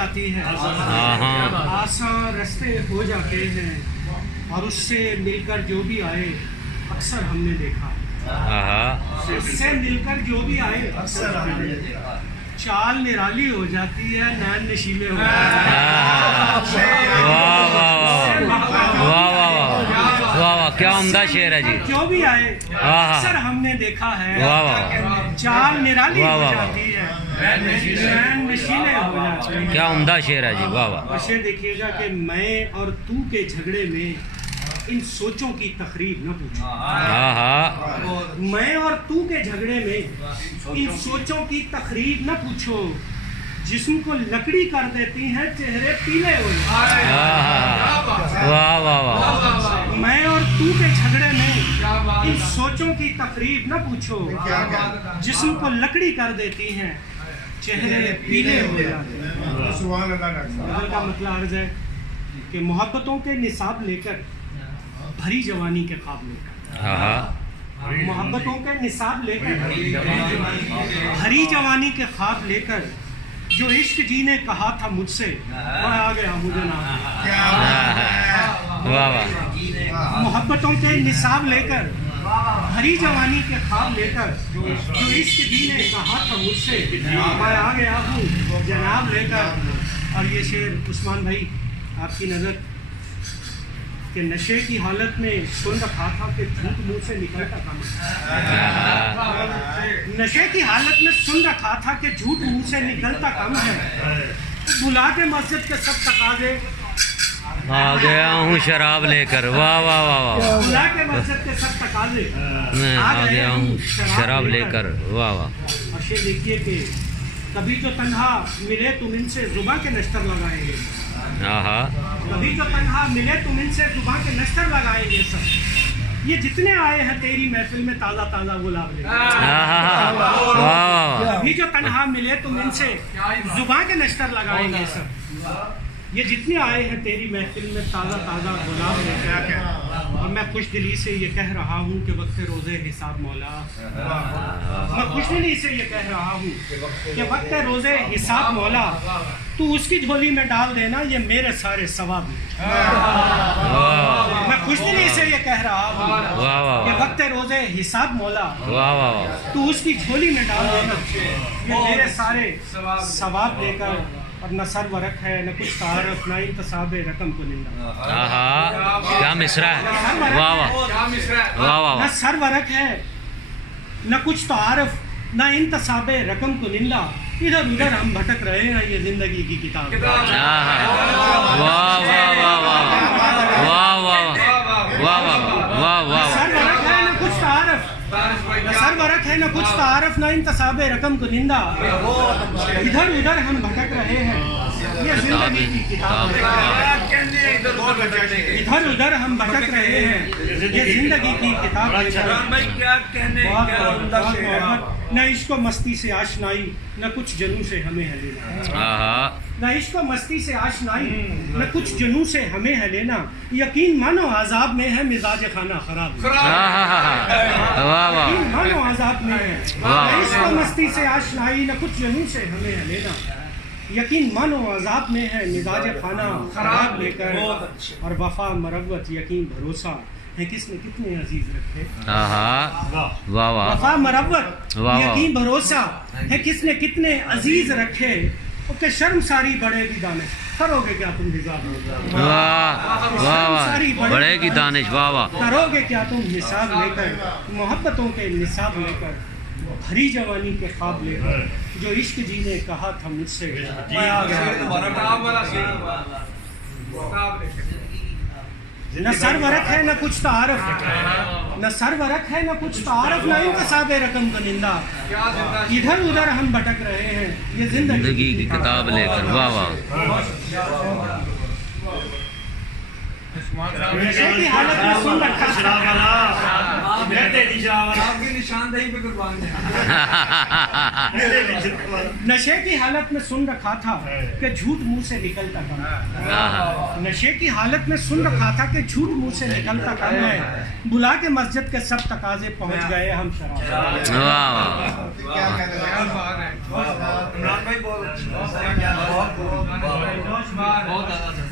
जाती है, आसान रास्ते हो जाते हैं, और उससे मिलकर जो भी आए अक्सर हमने देखा, उससे मिलकर जो भी आए अक्सर हमने देखा, चाल निराली हो जाती है, नैन नशीले हो जाते हैं। वाह वाह वाह वाह वाह, क्या उम्दा शेर है जी। जो भी आए अक्सर हमने देखा है, चाल निराली हो जाती है, नैन नशीले हो जाते हैं। क्या उम्दा शेर है जी, वाह वाह। और शेर देखिएगा कि मैं और तू के झगड़े में इन सोचों की तकरीर न पूछो, मैं और तू के झगड़े में इन सोचों की तकरीर न पूछो, जिस्म को लकड़ी कर देती हैं, चेहरे पीले हो जाते हैं। वाह वाह वाह। मैं और तू के झगड़े में इन सोचों की तकरीर न पूछो, जिस्म को लकड़ी कर देती हैं, चेहरे पीले हो जाते हैं। गज़ल का मतलब अर्ज है कि मोहब्बतों के निसाब लेकर, भरी जवानी के ख्वाब लेकर, मोहब्बतों के निसाब लेकर, भरी जवानी के ख्वाब लेकर, जो इश्क जी ने कहा था मुझसे, मैं आ गया, मुझे ना मोहब्बतों के निसाब लेकर, भरी जवानी के ख्वाब लेकर, जो इश्क जी ने कहा था मुझसे, मैं आ गया हूँ जनाब लेकर। और ये शेर उस्मान भाई आपकी नज़र कि नशे की हालत में सुन रखा था कि झूठ मुंह से निकलता कम है, नशे की हालत में सुन रखा था कि झूठ मुंह से निकलता कम है, बुला के मस्जिद के सब तकाजे, आ गया हूँ शराब लेकर, वाह वाह वाह। बुला के मस्जिद के सब तकाजे, आ गया हूँ शराब लेकर, वाह वाह। और शेर देखिए कि कभी जो तन्हा मिले तुम इनसे जुबां के नश्तर लगाएंगे, कभी जो तन्हा मिले तुम इनसे जुबां के नश्तर लगाएंगे सब, ये जितने आए हैं तेरी महफिल में ताज़ा ताज़ा गुलाब लेकर, कभी जो तन्हा मिले तुम इनसे जुबां के नश्तर लगाएंगे सब, ये जितने आए हैं तेरी महफिल में ताज़ा ताज़ा गुलाब लेकर। और मैं खुश दिली से ये कह रहा हूँ कि वक्त रोज़े हिसाब मौला, मैं खुश दिली से ये कह रहा हूँ कि वक्त रोज़े हिसाब मौला, तू उसकी झोली में डाल देना ये मेरे सारे सवाब। मैं खुश दिली से ये कह रहा हूँ कि वक्त रोज़े हिसाब मौला, तू उसकी झोली में डाल देना ये मेरे सारे सवाब लेकर। और न सर वरक है न कुछ तारफ, न इंतसाब रकम को निंदा। क्या मिसरा है, वाह वाह वाह वाह। न सर वरक है न कुछ तारफ, न इंतसाब रकम को निंदा, इधर उधर हम भटक रहे हैं, ये जिंदगी की किताब। वाह वाह वाह वाह वाह वाह वाह। सर वरक है न कुछ तारफ, सर वरक है न कुछ तारफ, न इंतसाब रकम को निंदा, इधर उधर हम भटक रहे हैं, ये जिंदगी की किताब। इधर उधर हम भटक रहे हैं, ये जिंदगी की किताब। न इश्क मस्ती से आशनाई, न कुछ जनू से हमें है लेना, न इश्क मस्ती से आशनाई, न कुछ जनू से हमें है लेना, यकीन मानो आजाब में है मिजाज खाना खराब, यकीन मानो आजाब में है। न इश्क मस्ती से आशनाई, न कुछ जनू से हमें है लेना, यकीन मानो आजाब में है मिजाज खाना खराब लेकर। और वफा मरवत यकीन भरोसा है किसने कितने अजीज रखे, वाह वाह। वफा मरवत यकीन भरोसा है किसने कितने अजीज रखे, ओके शर्म सारी बढ़ेगी दानिश, करोगे क्या तुम हिसाब, वाह वाह बढ़ेगी दानिश, वाह वाह। करोगे क्या तुम हिसाब लेकर, मोहब्बतों के निसाब लेकर, भरी जवानी के ख्वाब लेकर, जो इश्क जी ने कहा था मुझसे, न सर वरक है न कुछ तारफ, न सर वरक है न कुछ तारफ, न इंतसाब रकम का निंदा, इधर उधर हम भटक रहे हैं, ये जिंदगी की किताब लेकर, वाह वाह। नशे की हालत में सुन रखा नशे की हालत में सुन रखा था कि झूठ मुंह से निकलता कम है, नशे की हालत में सुन रखा था कि झूठ मुंह से निकलता कम है, बुला के मस्जिद के सब तकाजे पहुंच गए हम शराब। بہت زیادہ